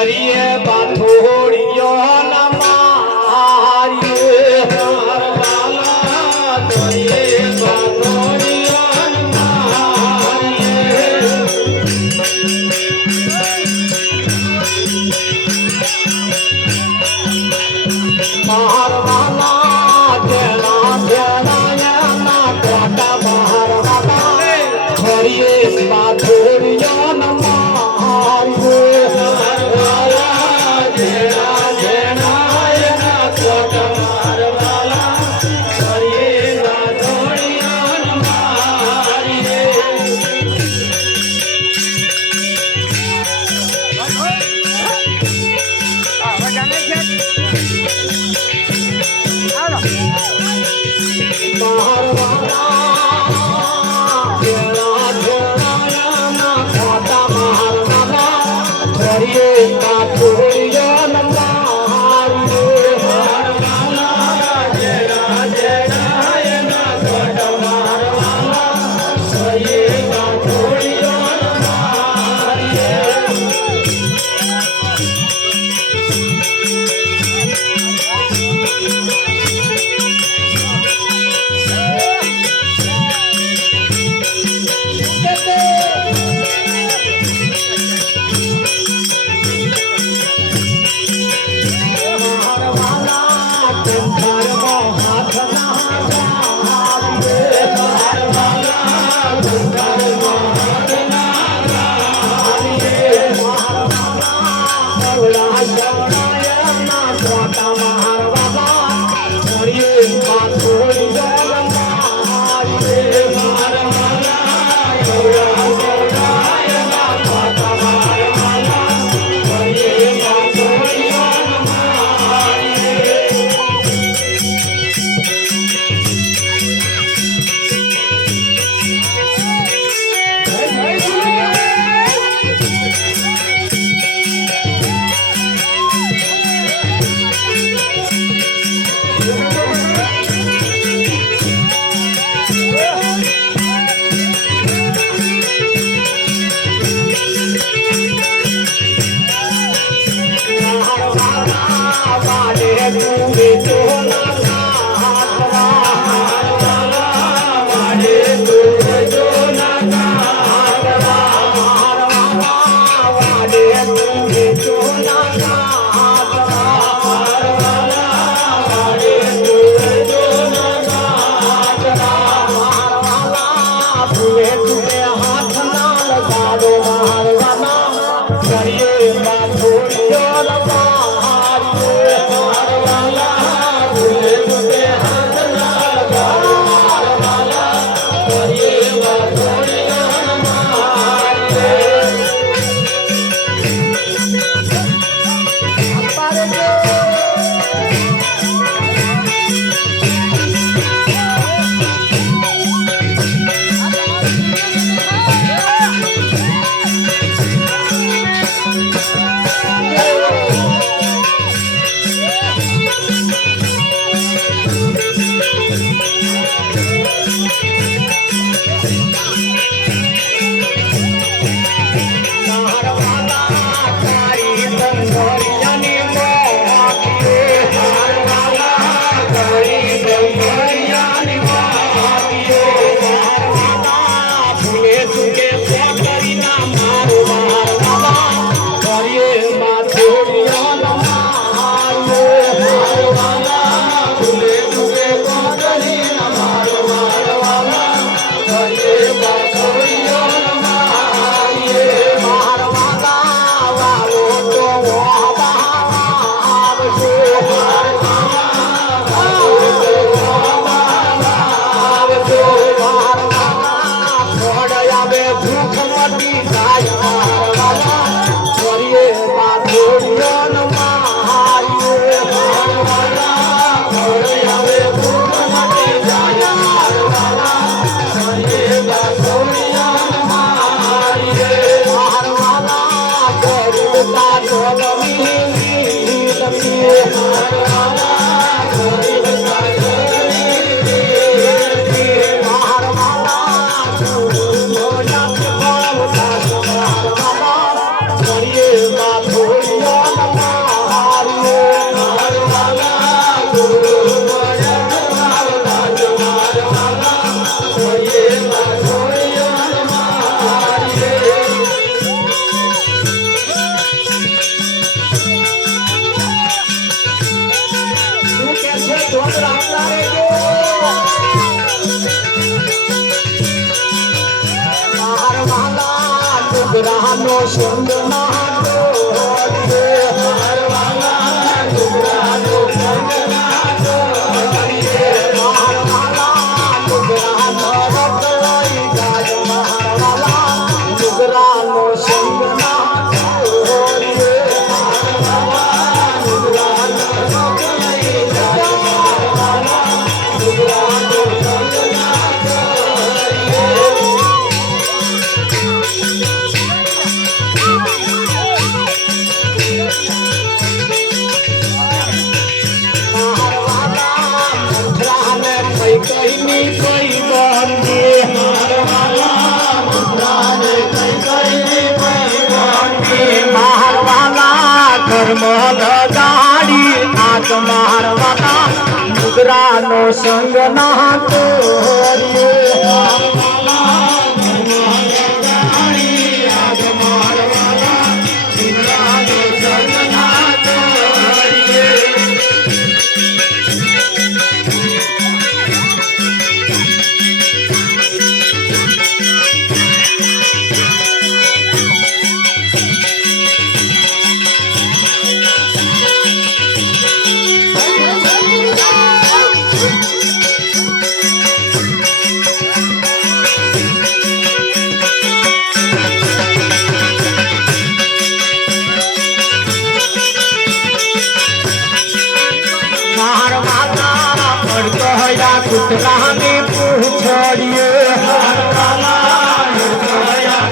કરીએ બાથોડીઓ નમારીએ મારવાલા કરીએ બાથોડીઓ નમારીએ મારવાલા જેણા જેણા ના કોટા મારવાલા કરીએ બાથોડીઓ નુગરાનો સંગ ના તોડીએ મારવાલા નુગરાનો સંગ ના તોડીએ મારવાલા નુગરાનો રત લઈ જાય મારવાલા નુગરાનો સંગ ના તોડીએ મારવાલા નુગરાનો રત લઈ જાય મારવાલા નુગરાનો સંગ ના તોડીએ કઈની કઈ બાંધી મારવાલા મુદ્રાને કઈની કઈ બાંધી મારવાલા કર્મ લગાડી આજ મારવાલા મુદ્રાનો સંગ ના તોડીએ મારવાલા કર્મ લગાડી આજ મારવાલા મુદ્રાનો સંગ ના તોડીએ કુતરાની પૂછડીએ મારવાલા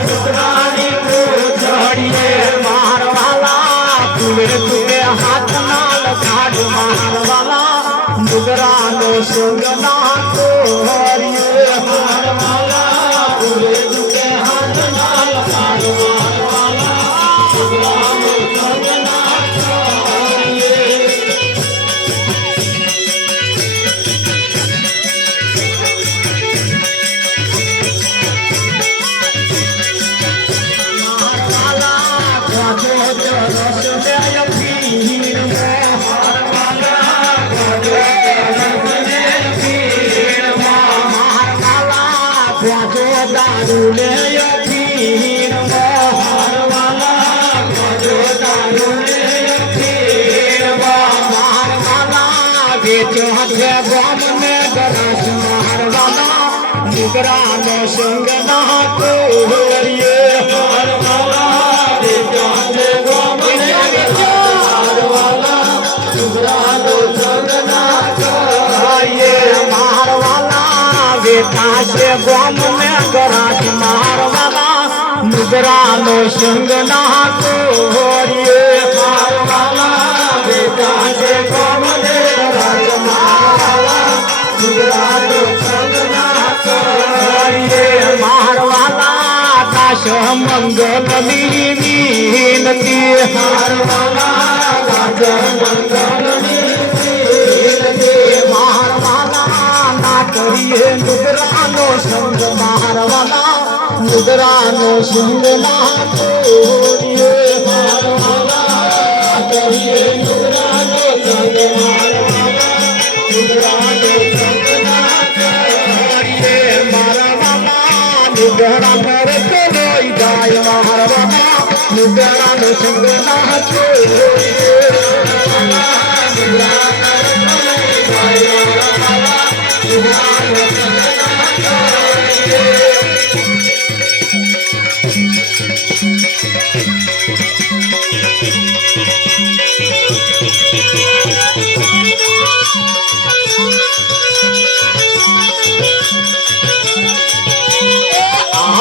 કુતરાની પૂછડીએ મારવાલા તુવે તુવે હાથ ના લગાડ મારવાલા નુગરાનો સંગ ના તોડીએ મારવાલા તુવે તુવે હાથ ના લગાડ મારવાલા નુગરાનો સંગ ના તોડીએ નુગરાનો સંગ ના તોડીએ મારવાલા નુગરાનો સંગ ના તોડીએ મારવાલા બેઠા છે ગોમ ને ગરાજ મારવાલા નુગરાનો સંગ ના તોડીએ મારવાલા બેઠા છે ગોમ ને ગરાજ મારવાલા નુગરાનો સંગ ના તોડીએ મારવાલા કાશ મંગલની વિનતી મારવાલા કાશ મંગલની વિનતી મારવાલા ના કરીએ નુગરાનો સંગ મારવાલા નુગરાનો સંગ ના તોડીએ મારવાલા કરીએ નુગરાનો સંગ મારવાલા નુગરાનો સંગ ના તોડીએ મારવાલા નુગરા પર લઈ જાય મારવાલા નુગરાનો સંગ ના તોડીએ નુગરા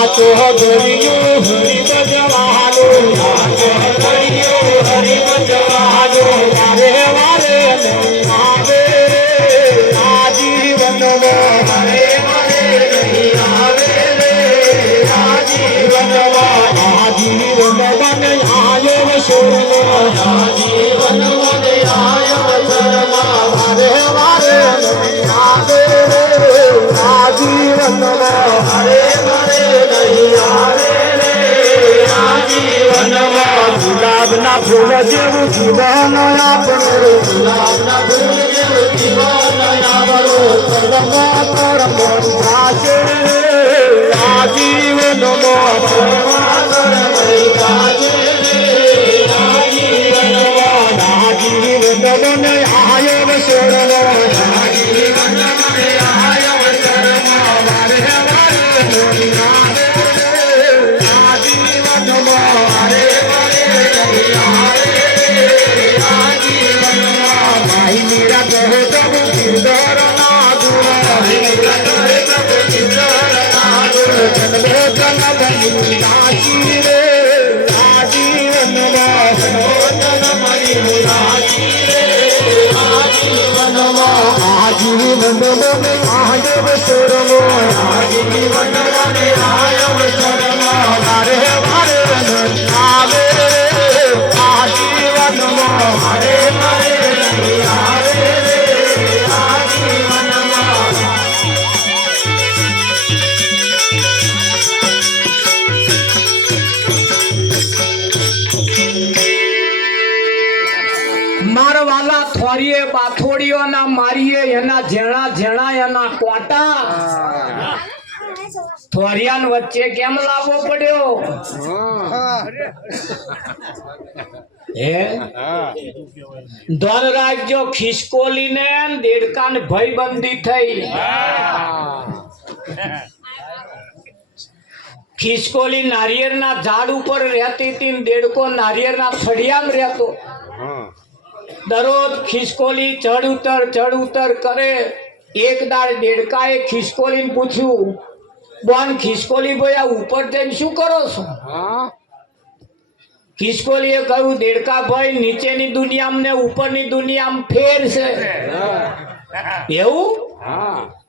તો દરિયો હરી બજવાનો દરિયો હરી બજવાનો વારે વારે આવે આ જીવન વારે વારે નહીં આવે રે આ જીવન વન આયો સોરલો આ જીવન વન આયો સોરલો વારે વારે નહીં આવે રે આ જીવન વારે વારે ગુલાબના ફૂલ જેવું જીવન આપણું ગુલાબના ફૂલ જેવું જીવન આપણું પરમ પરમ આ જીવન કહે પ્રભુ ગિરધર નાગુર નાચી રે આજીવનમાં આજીવન મહાદેવ શરણો મારે મારે આવે આજીવનમાં મારે મારવાલા થોરીએ બાથોડીઓ ના મારીએ એના ઝેણા ઝેણા એના કોટા થોરિયાન વચ્ચે કેમ લાવવો પડ્યો હે ધન રાખજો ખિસકોલી ને દેડકા ને ભયબંધી થઈ ખિસકોલી નારિયેળ ના ઝાડ ઉપર રહેતી હતી ને દેડકો નારિયેળ ના ફળિયામાં રહેતો દરરોજ ખિસકોલી ચડ ઉતર કરે એક દાડ દેડકાએ ખિસકોલીને પૂછ્યું બોન ખિસકોલી ભાઈ આ ઉપર જઈને શું કરો છો ખિસકોલીએ કહ્યું દેડકા ભાઈ નીચેની દુનિયામાં ને ઉપરની દુનિયામાં ફેર છે એવું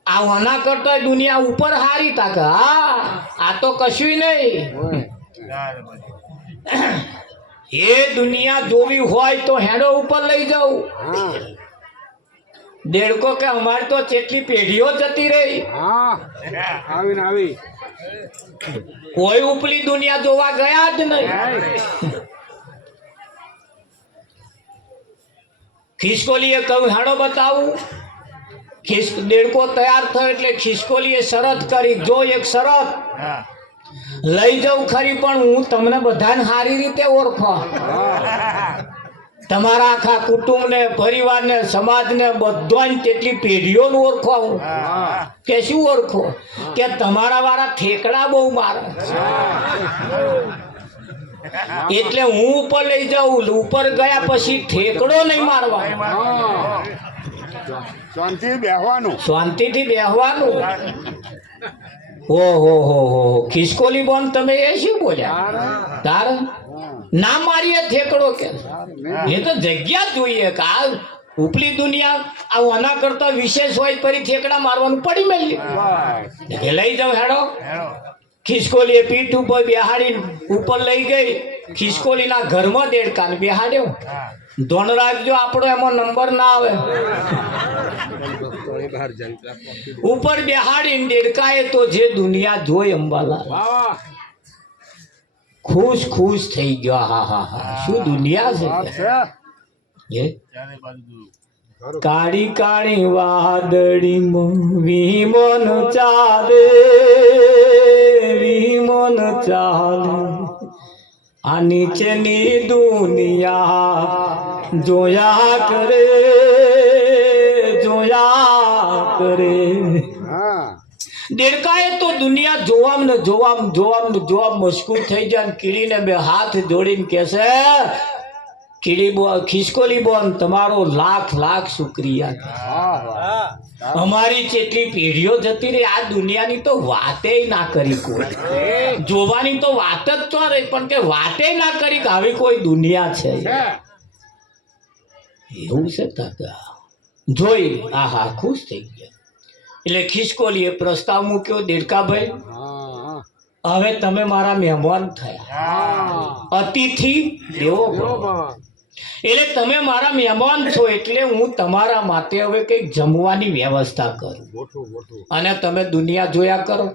આ વના કરતા દુનિયા ઉપર હારી તાકે હા આ તો કશું નહીં એ દુનિયા જોવી હોય તો હેડો ઉપર લઈ જાઉં દેડકો કે અમારી તો કેટલી પેઢીઓ જતી રહી કોઈ ઉપલી દુનિયા જોવા ગયા જ નહીં ખિસકોલીએ કહ્યું હેડો બતાવું દેડકો તૈયાર થયો એટલે ખિસકોલીએ શરત કરી જો એક શરત લઈ જાઉં ખરી પણ હું તમને બધાને સારી રીતે ઓળખો તમારા આખા કુટુંબને પરિવારને સમાજને બધાને તેટલી પેઢીઓને ઓળખો હું કે શું ઓળખો કે તમારા વાળા ઠેકડા બહુ મારે એટલે હું ઉપર લઈ જાઉં ઉપર ગયા પછી ઠેકડો નહીં મારવા શાંતિથી બેહવાનું ઓહો હો ખિસકોલી બોન તમે એ શું બોલ્યા તાર ના મારીએ ઠેકડો કે એ તો જગ્યા જોઈએ કે આ ઉપલી દુનિયા આ આના કરતા વિશેષ હોય ફરી ઠેકડા મારવાનું પડી મેલી લઈ જાવ હેડો ખિસકોલીએ પીઠ ઉપર બેહાડી ઉપર લઈ ગઈ ખિસકોલીના ઘરમાં દેડકાને બેહાડ્યો ધોન રાખજો આપણો એમાં નંબર ના આવે ઉપર બેહાડીને દેડકાએ તો જે દુનિયા જોઈ અંબાલાલ ખુશ થઈ ગયો હા શું દુનિયા છે કાળી કાળી વાદળી વિમન ચાલે આ નીચેની દુનિયા જોયા કરે દેડકાએ તો દુનિયા જોવામાં મશગુલ થઈ જાય કીડીને બે હાથ જોડીને કહેશે ખિસકોલી બોન તમારો લાખ શુક્રિયા અમારી જેટલી પેઢીઓ જતી રહી આ દુનિયાની તો વાતે ના કરી કોઈ જોવાની તો વાત જ તો રહી પણ કે વાતે ના કરી કે આવી કોઈ દુનિયા છે એવું છે તાકા જોઈ આહા ખુશ થઈ ગયા એટલે ખિસકોલીએ પ્રસ્તાવ મૂક્યો દેડકાભાઈ હવે તમે મારા મહેમાન થયા અતિથિ દેવો એટલે તમે મારા મહેમાન છો એટલે હું તમારા માટે હવે કંઈક જમવાની વ્યવસ્થા કરું અને તમે દુનિયા જોયા કરો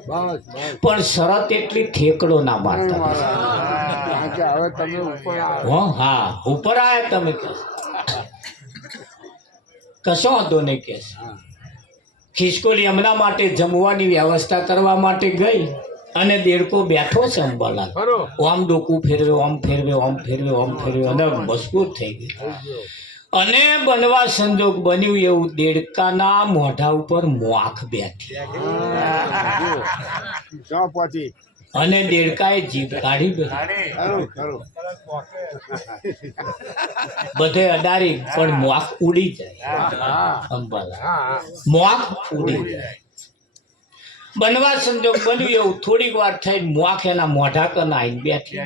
પણ શરત એટલી ઠેકડો ના મારતા હા ઉપર આયા તમે કશો વાંધો નહીં કે ખિસકોલી હમણાં માટે જમવાની વ્યવસ્થા કરવા માટે ગઈ અને દેડકો બેઠો છે અંબાલાલ આમ ડોકું ફેરવે અને મજબૂત થઈ ગયું અને બનવા સંજોગ બન્યું એવું દેડકાના મોઢા ઉપર મોખ બેઠી અને દેડકાએ જીભ કાઢી બે બધે અડારી પણ મોખ ઉડી જાય અંબાલા મોખ ઉડી જાય બનવા સંજોગ બન્યું એવું થોડીક વાર થઈ મોખ એના મોઢા કના આવીને બેઠી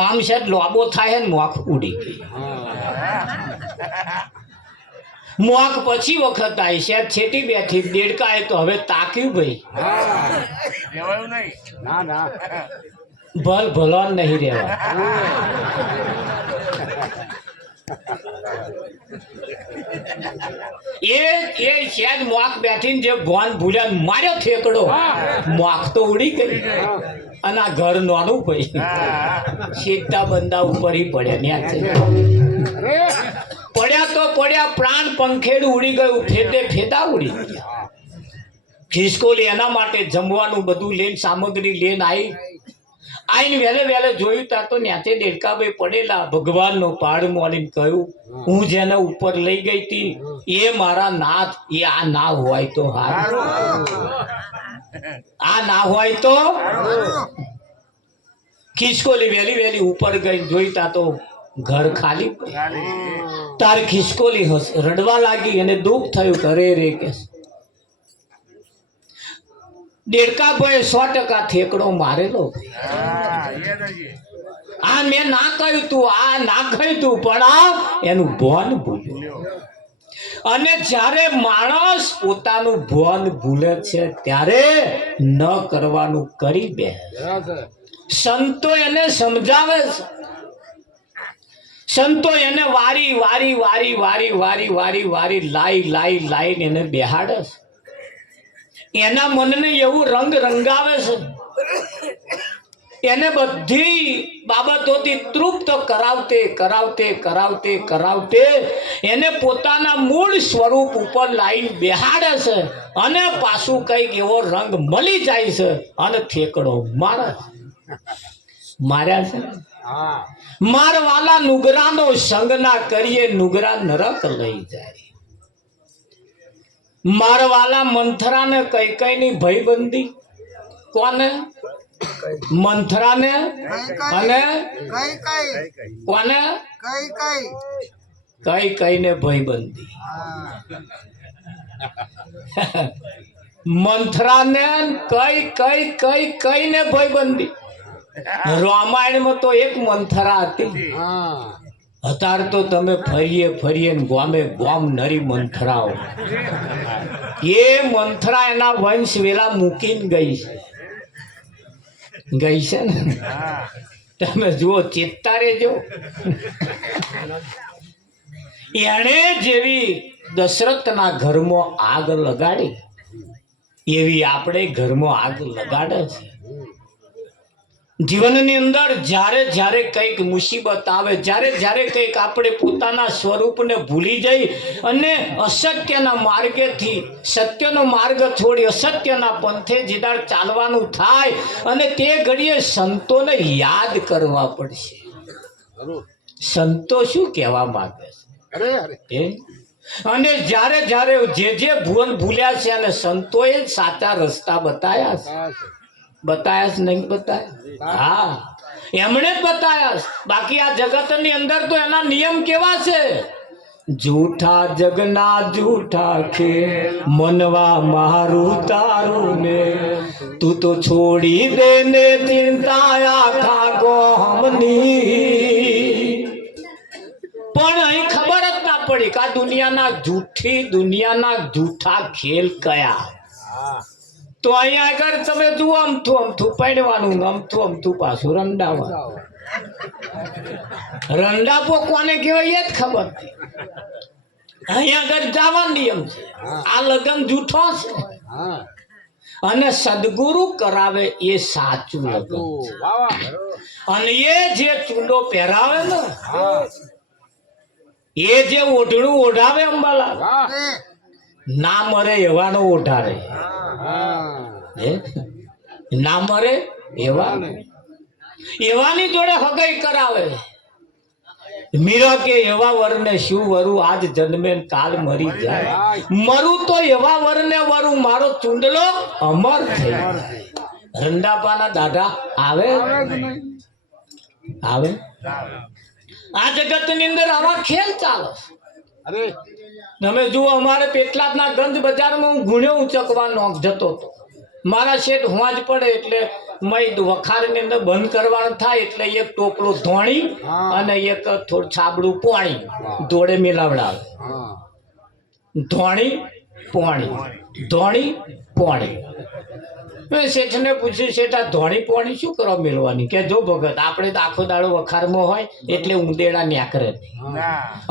આમ છે લોબો થાય ને મોખ ઉડી ગઈ મોખ પછી વખત આવી છે છેટી બેઠી દેડકાએ તો હવે તાક્યું ભાઈ ભલ ભલો નહીં રહેવા એ શેજ મોખ બેઠીને જે ભોન ભૂલ્યા માર્યો ઠેકડો મોખ તો ઉડી ગઈ અને આ ઘર નોનું ભાઈ સીધા બંદા ઉપર ही પડ્યા ન્યા છે પડ્યા તો પડ્યા પ્રાણ પંખેડું ઉડી ગયું ફેદે ફેદા ઉડી ગયા ખિસકોલી એના માટે જમવાનું બધું લઈને સામગ્રી લઈને આઈને વેલે વેલે જોયું તા તો ન્યાતે દેડકાભાઈ પડેલા ભગવાનનો પાડ મોડીને કહ્યું હું જેને ઉપર લઈ ગઈ હતી એ મારા નાથ એ આ ના હોય તો હારું આ ના હોય તો ખિસકોલી વેલી વેલી ઉપર ગઈ જોઈ તા તો ઘર ખાલી તાર ખિસકોલી રડવા લાગી અને દુઃખ થયું કરે રે કે દેડકાભાઈ 100% ઠેકડો મારેલો આ મેં ના કહ્યું તું આ ના કહ્યું તું પણ આ એનું ભોન ભૂલ્યું અને જ્યારે માણસ પોતાનું ભોન ભૂલે છે ત્યારે ન કરવાનું કરી બે સંતો એને સમજાવે છે સંતો એને વારી વારી વારી વારી વારી વારી વારી લાઈ લાઈ લાઈને એને બેહાડે છે એના મનને એવું રંગ રંગાવે છે એને બધી બાબતોથી તૃપ્ત કરાવતે કરાવતે કરાવતે કરાવતે એને પોતાના મૂળ સ્વરૂપ ઉપર લાઈન બેહાડે છે અને પાછું કઈક એવો રંગ મળી જાય છે અને ઠેકડો મારે માર્યા છે મારવાલા નુગરાનો સંગ ના કરીએ નુગરા નરક લઈ જાય મારવાલા મંથરાને કઈ કઈ ની ભયબંધી કોને મંથરાને અને કોને કઈ કઈ ને ભયબંધી મંથરાને કઈ કઈ કઈ કઈ ને ભયબંધી રામાયણમાં તો એક મંથરા હતી અત્યારે તો તમે ફરીએ ફરીએ ગામે ગામ નરી મંથરાઓ એ મંથરા એના વંશ વેલા મૂકીને ગઈ છે ને તમે જુઓ ચેતતા રહેજો એણે જેવી દશરથના ઘરમાં આગ લગાડી એવી આપણે ઘરમાં આગ લગાડે છે જીવનની અંદર જ્યારે જ્યારે કંઈક મુસીબત આવે જ્યારે જ્યારે કંઈક આપણે પોતાના સ્વરૂપને ભૂલી જઈ અને અસત્યના માર્ગેથી સત્યનો માર્ગ છોડી અસત્યના પંથે જીદાર ચાલવાનું થાય અને તે ઘડીએ સંતોને યાદ કરવા પડશે સંતો શું કહેવા માંગે છે અને જ્યારે જ્યારે જે ભુવન ભૂલ્યા છે અને સંતોએ સાચા રસ્તા બતાયા છે बताया नहीं बताया हाँ एमने ज बताया बाकी आ जगत ની અંદર તો એના નિયમ કેવા છે झूठा जगना झूठा के मनवा मारू तारू ने तू तो छोड़ी देने चिंता आखा गोमनी पण અહીં ખબર જ ના પડી કે આ દુનિયાના જૂઠા ખેલ કયા તો અહીંયા આગળ તમે જુઓ અમથું પડવાનું અમથું પાછું રંડાવાનું રંડાપો કોને કહેવાય એ જ ખબર નથી અહીંયા આગળ જવાનો નિયમ છે આ લગન જૂઠો છે અને સદગુરુ કરાવે એ સાચું લગન છે અને એ જે ચૂંડો પહેરાવે ને એ જે ઓઢણું ઓઢાવે અંબાલા ના મરે એવાનો ઓઢારે ના મરે એવાની જોડે હગાઈ કરાવે મીરા કે એવા વરને શું વરું આજ જન્મે ને કાલ મરી જાય મરું તો એવા વરને વરું મારો ચૂંડલો અમર થઈ રંડાપાના દાઢા આવે આવે આ જગત ની અંદર આવા ખેલ ચાલે અરે તમે જુઓ અમારે પેટલાદના ગંજ બજારમાં હું ગુણ્યો ઉચકવાનો જતો હતો મારા શેઠ હોંજ પડે એટલે મય વખારની અંદર બંધ કરવાનું થાય એટલે એક ટોપલો ધોણી અને એક થોડું છાબડું પાણી દોડે મિલાવડાવે ધોણી પાણી ધોણી પાણી મેં શેઠને પૂછ્યું શેઠ આ ધોણી પાણી શું કરવા મેળવાની કે જો ભગત આપણે તો આખો દાડો વખારમાં હોય એટલે ઉંદેડા ન્યાકરે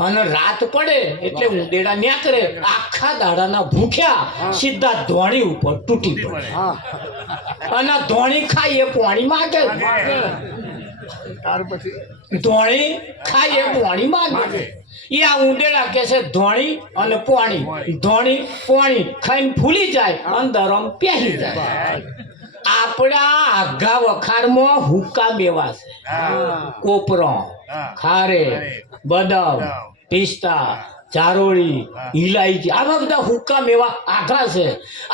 અને રાત પડે એટલે ઉંદેડા ન્યાકરે આખા દાડાના ભૂખ્યા સીધા ધોણી ઉપર તૂટી પડે અને આ ધોણી ખાય એ પાણી માગે ધોણી ખાય એ પાણી માગે એ આ ઉંદેડા કે છે ધોણી અને પાણી ધોણી પાણી ખાઈને ફૂલી જાય અંદર આમ પહેરી જાય આપણા આઘા વખારમાં હુક્કા મેવા છે કોપરો ખારે બદામ પિસ્તા ચારોળી ઇલાયચી આવા બધા હુક્કા મેવા આઘા છે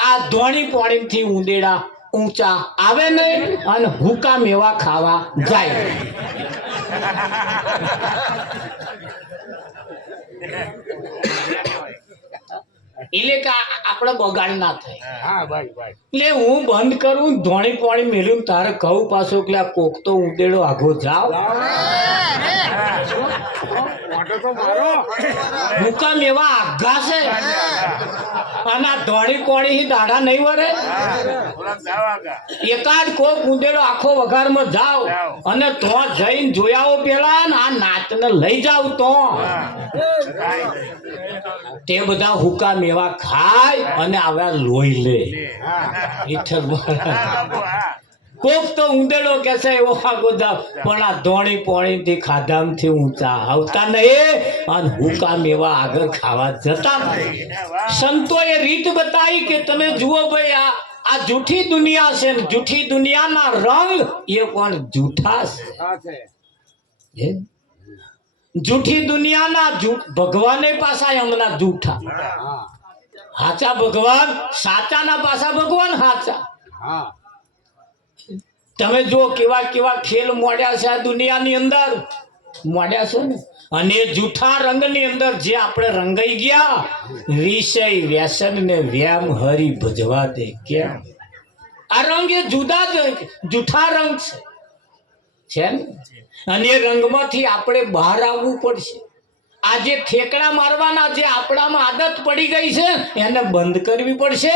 આ ધોણી પાણીથી ઉંદેડા ઊંચા આવે નહીં અને હુક્કા મેવા ખાવા જાય એટલે કે આપણે બગાડ ના થાય એટલે હું બંધ કરું ધોણી પાણી મેલ્યું તારે કહું પાછો કે આ કોક તો ઉંદેડો આઘો જાવ હુકામ એવા આઘા છે અને આ ધોણી કોણી દાડા નહીં વરે એકાદ કોક ઉંદેડો આખો વઘારમાં જાવ અને તો જઈને જોયાઓ પેલા ને આ નાચને લઈ જાવ તો તે બધા હુકા મેવા ખાય અને આવ્યા લોહી લે કોક તો ઉંદેડો કે છે એવો આગો જાવ પણ આ ધોણી પોણી થી ખાધામથી ઊંચા આવતા નહીં અને હુકા મેવા આગળ ખાવા જતા સંતોએ રીત બતાવી કે તમે જુઓ ભાઈ આ જૂઠી દુનિયા છે ને જૂઠી દુનિયાના રંગ એ પણ જૂઠા છે જૂઠી દુનિયાના ભગવાને પાછા હમણાં જૂઠા હાચા ભગવાન સાચાના પાછા ભગવાન હાચા તમે જો કેવા કેવા ખેલ મોડ્યા છે આ દુનિયાની અંદર મોડ્યા છે ને અને જૂઠા રંગની અંદર જે આપણે રંગાઈ ગયા વિષય વ્યસન ને વ્યામ હરી ભજવા દે કેમ આ રંગ એ જુદા જ જૂઠા રંગ છે ને અને એ રંગમાંથી આપણે બહાર આવવું પડશે આ જે ઠેકડા મારવાના જે આપણામાં આદત પડી ગઈ છે એને બંધ કરવી પડશે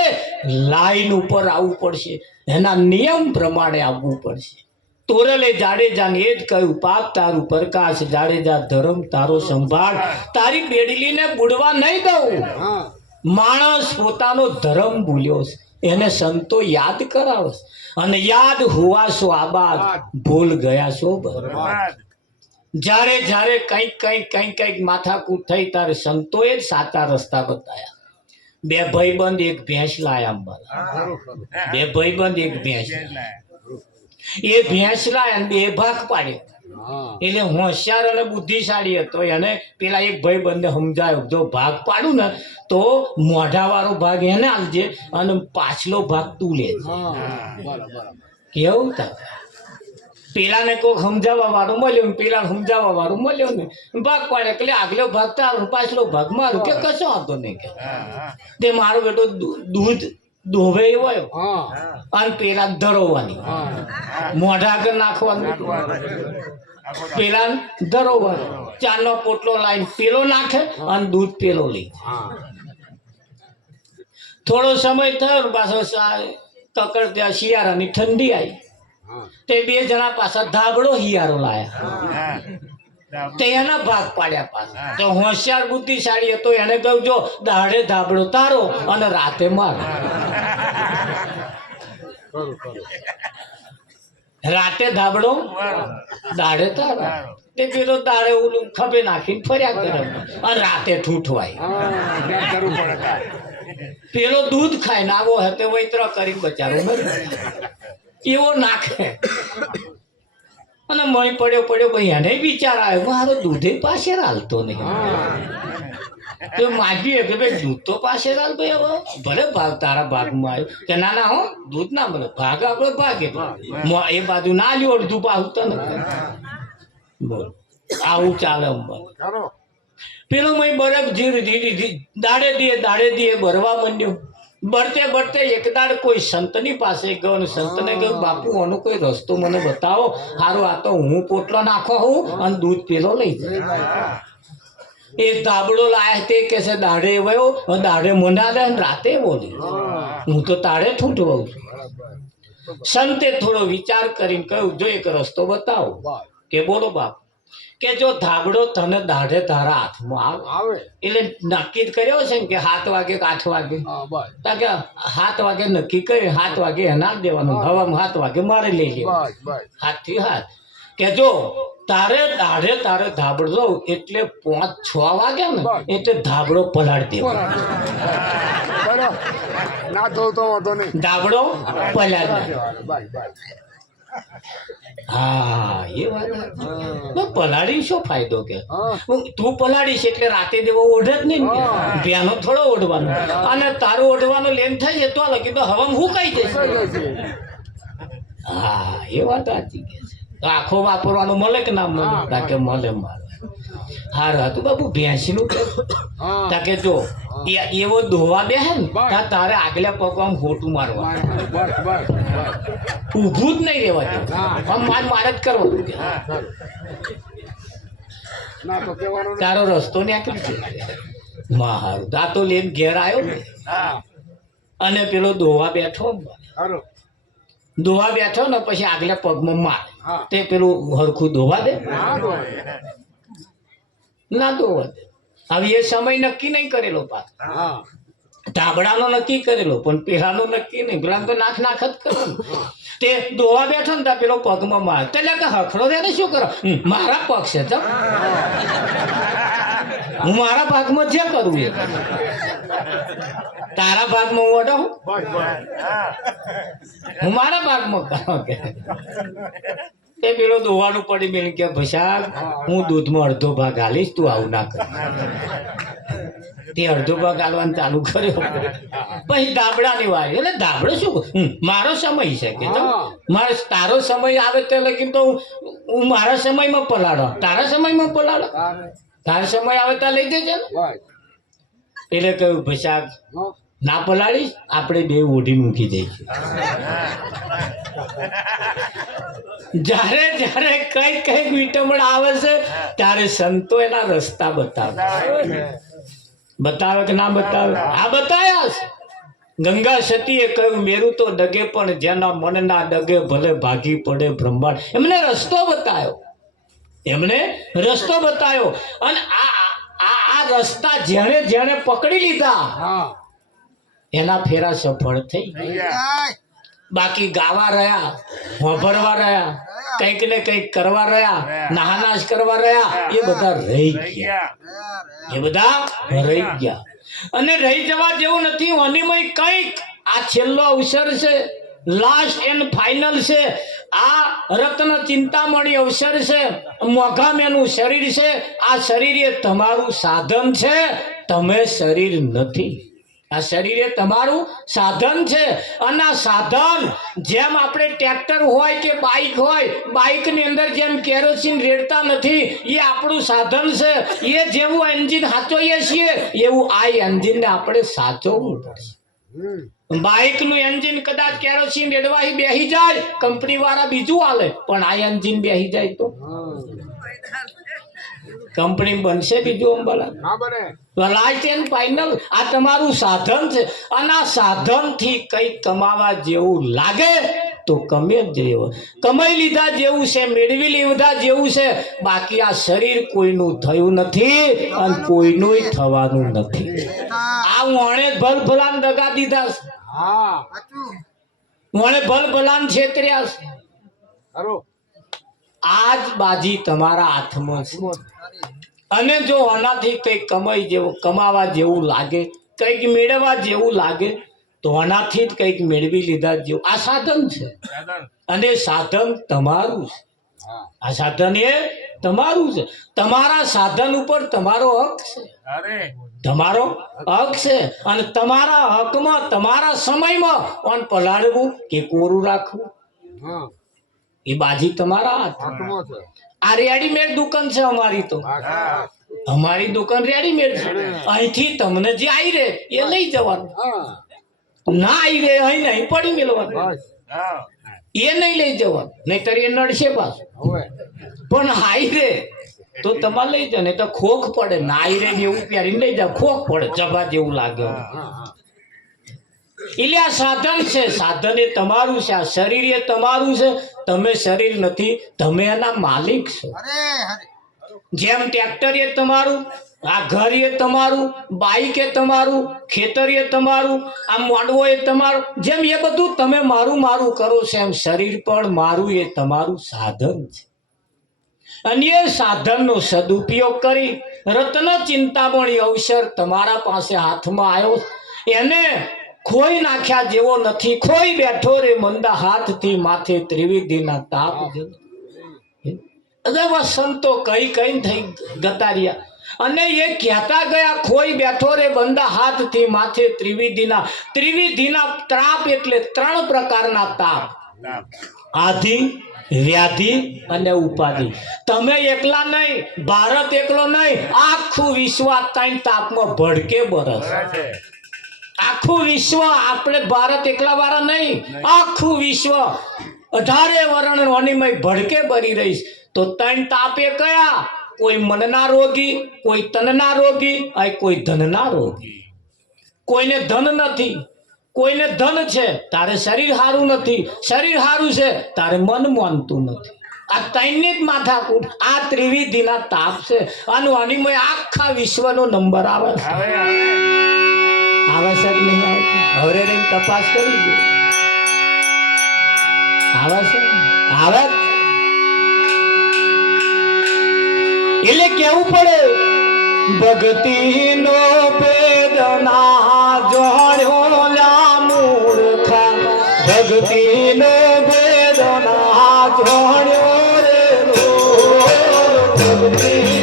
લાઈન ઉપર આવવું પડશે એના નિયમ પ્રમાણે આવવું પડશે તોરલે જાડેજાને એ જ કહ્યું પાપ તારું પ્રકાશ જાડેજા ધર્મ તારો સંભાળ તારી બેડલીને બુડવા નહીં દઉં માણસ પોતાનો ધર્મ ભૂલ્યો છે એને સંતો યાદ કરાવે અને યાદ હોવા સો આબાદ ભૂલ ગયા છો બરબાદ જ્યારે જ્યારે કંઈક માથાકૂટ થઈ ત્યારે સંતોએ જ સાચા રસ્તા બતાયા બે ભાઈબંધ એક ભેંસ લાયા અંબાલા બે ભાઈબંધ એક ભેંસ એ ભેંસ લાયા અને બે ભાગ પાડ્યો એટલે હોશિયાર અને બુદ્ધિશાળી હતો એને પેલા એક ભાઈબંધને સમજાયો જો ભાગ પાડું ને તો મોઢા વાળો ભાગ એને આપજે અને પાછલો ભાગ તું લેજે કેવું થાય પેલાને કોઈક સમજાવવા વાળું મળ્યો પેલા સમજાવવા વાળું મળ્યો ને ભાગ પાડે એટલે આગલો ભાગ તારો પાછલો ભાગ મારો કે કશો વાંધો નહીં કે તે મારો બેટો દૂધ દોવે એવો અને પેલા ધરોવાની મોઢા આગળ નાખવાનું પેલા ધરોવાનું ચાનો પોટલો લાઈન પેલો નાખે અને દૂધ પેલો લઈ થોડો સમય થયો પાછો કકડ ત્યાં શિયાળાની ઠંડી આવી તે બે જણા પાછા ધાબળો હિયારો લાયા તે એના ભાગ પાડ્યા પાછા તો હોશિયાર બુદ્ધિશાળી હતો એને કહ્યું જો દાડે ધાબળો તારો અને રાતે મારો રાતે ધાબળો દાડે તારો તે પેલો દાડે ઓલું ખભે નાખીને ફર્યા કરે અને રાતે ઠૂઠવાય પેલો દૂધ ખાય ને આવો હતે વૈત્ર કરી બચારો મરી એવો નાખે અને મય પડ્યો ભાઈ એને વિચાર આવ્યો મારો દૂધે પાસે હાલતો નહીં તો માગીએ કે ભાઈ દૂધ તો પાસે હાલ ભાઈ હવે ભલે ભાગ તારા ભાગમાં આવ્યો કે ના ના હો દૂધ ના મળે ભાગ આપણો ભાગે એ બાજુ ના લ્યો અડધું પાવું તને બોલ આવું ચાલે પેલો મય બરફ ધીરે દાડે દીએ ભરવા માંડ્યો બળતે એક દાડ કોઈ સંતની પાસે ગયો અને સંતને કહ્યું બાપુ આનો કોઈ રસ્તો મને બતાવો સારું આ તો હું પોટલો નાખો હું અને દૂધ પેલો લઈ જાય એ તાબડો લાયા તે કે છે દાડે વયો દાડે મોના લે રાતે બોલી હું તો તાળે ઠૂંઠવાઉં છું સંતે થોડો વિચાર કરીને કહ્યું જો એક રસ્તો બતાવો કે બોલો બાપ કે જો ધાબડો તને દાઢે તારા હાથમાં આવે એટલે નક્કી કર્યો છે ને કે 7 વાગે કે 8 વાગે કે 7 વાગે નક્કી કરી 7 વાગે એના જ દેવાનું હવામાં 7 વાગે મારે લઈ લેવું હાથથી હાથ કે જો તારે દાઢે તારે ધાબડો એટલે 5-6 વાગે ને એટલે ધાબડો પલાળી દેવો ધાબડો પલાળી હા એ વાત પલાળી શું ફાયદો કે તું પલાળીશ એટલે રાતે દેવો ઓઢે જ નહીં ભ્યાનો થોડો ઓઢવાનો અને તારું ઓઢવાનો લેમ થઈ જતો લખી તો હવામાં હુકાઈ જશે હા એ વાત સાચી કે છે આખો વાપરવાનો મળે કે ના મળે કે મળે મારે હાર હતું બાબુ ભેંસનું કે જો એવો ધોવા બેહે ને તારે આગલા પગમાં ખોટું મારવા ઊભું જ નહીં રહેવા દે મારે જ કરવાનું તારો રસ્તો નીકળી છે હારું આ તો લઈને ઘેર આવ્યો ને અને પેલો ધોવા બેઠો ને પછી આગલા પગમાં મારે તે પેલું હરખું ધોવા દે ના ધોવા દે હવે એ સમય નક્કી નહીં કરેલો પાક ધાબડાનો નક્કી કરેલો પણ પેલાનો નક્કી નહીં પેલા તો નાખ જ કરવાનું તે ધોવા બેઠો ને ત્યાં પેલો પગમાં માર એટલે કે હખડો તેને શું કરો મારા પગ છે તો હું મારા ભાગમાં જે કરું એ તારા ભાગમાં હું અડો હું મારા ભાગમાં કરો કે એ પેલો દોવાનું પડી મેં કે ભસાક હું દૂધમાં અડધો ભાગ હાલીશ તું આવું ના કર તે અડધો ભાગ હાલવાનું ચાલુ કર્યો પછી ધાબડાની વાત એટલે ધાબડો શું મારો સમય છે કે મારે તારો સમય આવે તે લગી તો હું મારા સમયમાં પલાળો તારા સમયમાં પલાળો તારા સમય આવે ત્યાં લઈ જજે એટલે કહ્યું ભસાક ના પલાળીશ આપણે બે ઓઢી મૂકી દઈશું જ્યારે કઈક વિટમણ આવે છે ત્યારે સંતો એના રસ્તા બતાવે કે ના બતાવે આ બતાવ્યા છે ગંગા સતીએ કહ્યું મેરું તો ડગે પણ જેના મનના ડગે ભલે ભાગી પડે બ્રહ્માંડ એમને રસ્તો બતાવ્યો અને આ રસ્તા જેણે પકડી લીધા એના ફેરા સફળ થઈ બાકી ગાવા રહ્યા હોભરવા રહ્યા કંઈક ને કંઈક કરવા રહ્યા નાહનાશ કરવા રહ્યા એ બધા રહી ગયા અને રહી જવા જેવું નથી અનિમય કંઈક આ છેલ્લો અવસર છે લાસ્ટ એન્ડ ફાઇનલ છે આ રત્ન ચિંતામણી અવસર છે મોઘામ એનું શરીર છે આ શરીર એ તમારું સાધન છે તમે શરીર નથી આ શરીર એ તમારું સાધન છે અને આ સાધન જેમ આપણે ટ્રેક્ટર હોય કે બાઇક હોય બાઇકની અંદર જેમ કેરોસીન રેડતા નથી એ આપણું સાધન છે એ જેવું એન્જિન સાચવીએ છીએ એવું આ એન્જિનને આપણે સાચવવું પડશે બાઇકનું એન્જિન કદાચ કેરોસીન રેડવાથી બેસી જાય કંપની વાળા બીજું હાલે પણ આ એન્જિન બેસી જાય તો કંપની બનશે બીજું અંબાલા લાસ્ટ એન્ડ ફાઇનલ આ તમારું સાધન છે અને આ સાધનથી કંઈક કમાવા જેવું લાગે તો કમાઈ લીધા જેવું છે મેળવી લીધા જેવું છે બાકી આ શરીર કોઈનું થયું નથી અને કોઈનું થવાનું નથી આ વણે ભલભલાન દગા દીધા વણે ભલભલાન છેતર્યા છે આજ બાજી તમારા હાથમાં છે અને જો આનાથી કંઈક કમાવા જેવું લાગે કંઈક મેળવવા જેવું લાગે તો આનાથી જ કંઈક મેળવી લીધા જેવું આ સાધન છે અને સાધન તમારું છે આ સાધન એ તમારું છે. તમારા સાધન ઉપર તમારો હક છે, તમારો હક છે. અને તમારા હકમાં તમારા સમયમાં ઓન પલાળવું કે કોરું રાખવું એ બાજી તમારા હાથમાં છે. આ રેડીમેડ દુકાન છે અમારી, તો અમારી દુકાન રેડીમેડ છે. અહીંથી તમને જે આવી રે એ લઈ જવાનું, ના આવી રે અહીં નહીં પડી મેળવાનું, એ નહીં લઈ જવાનું, નહીતર એ નડશે પાછું. પણ હાઈ રે તો તમારે લઈ જાવ, નહીં તો ખોખ પડે. ના આવી રે એવું પહેરીને લઈ જાવ, ખોખ પડે, જભા જેવું લાગે. એટલે આ સાધન છે, સાધન એ તમારું છે. આ શરીર એ તમારું છે, તમે શરીર નથી, તમે એના માલિક છો. જેમ ટ્રેક્ટર એ તમારું, આ ઘર એ તમારું, બાઈક એ તમારું, ખેતર એ તમારું, આ મોડવો એ તમારું, જેમ એ બધું તમે મારું મારું કરો છો, એમ શરીર પણ મારું, એ તમારું સાધન છે. અને એ સાધનનો સદુપયોગ કરી રત્ન ચિંતામણી અવસર તમારા પાસે હાથમાં આવ્યો, એને ખોઈ નાખ્યા જેવો નથી. ખોઈ બેઠો રે મંદા હાથથી માથે ત્રિવિધિના તાપ. સંતો કઈ કઈ થઈ ગતાર્યા, અને એ કહેતા ગયા ખોઈ બેઠો રે બંદા હાથથી માથે ત્રિવિધિના ત્રાપ. એટલે 3 પ્રકારના તાપ: આધિ, વ્યાધિ અને ઉપાધિ. તમે એકલા નહીં, ભારત એકલો નહીં, આખું વિશ્વ 3 તાપમાં ભડકે બરસ. આખું વિશ્વ, આપણે ભારત એકલા વાળા નહીં, આખું વિશ્વ 18 વર્ણ અનિમય ભડકે બરી રહીશ. તો 3 તાપે કયા? કોઈ મનના રોગી, કોઈ તનના રોગી, અને કોઈ ધનના રોગી. કોઈને ધન નથી, કોઈને ધન છે તારે શરીર સારું નથી, શરીર સારું છે તારે મન માનતું નથી. આ 3ની જ માથાકૂટ, આ ત્રિવિધિના તાપ છે. આનું અનિમય આખા વિશ્વનો નંબર આવે છે. આવે છે કે નહીં આવતું? હવે રહીને તપાસ કરી દો. આવે છે? આવે. એટલે કેવું પડે, ભક્તિનો વેદના જોડ્યો લા મૂર્ખા, ભક્તિનો વેદના જોડ્યો રે ભક્તિ.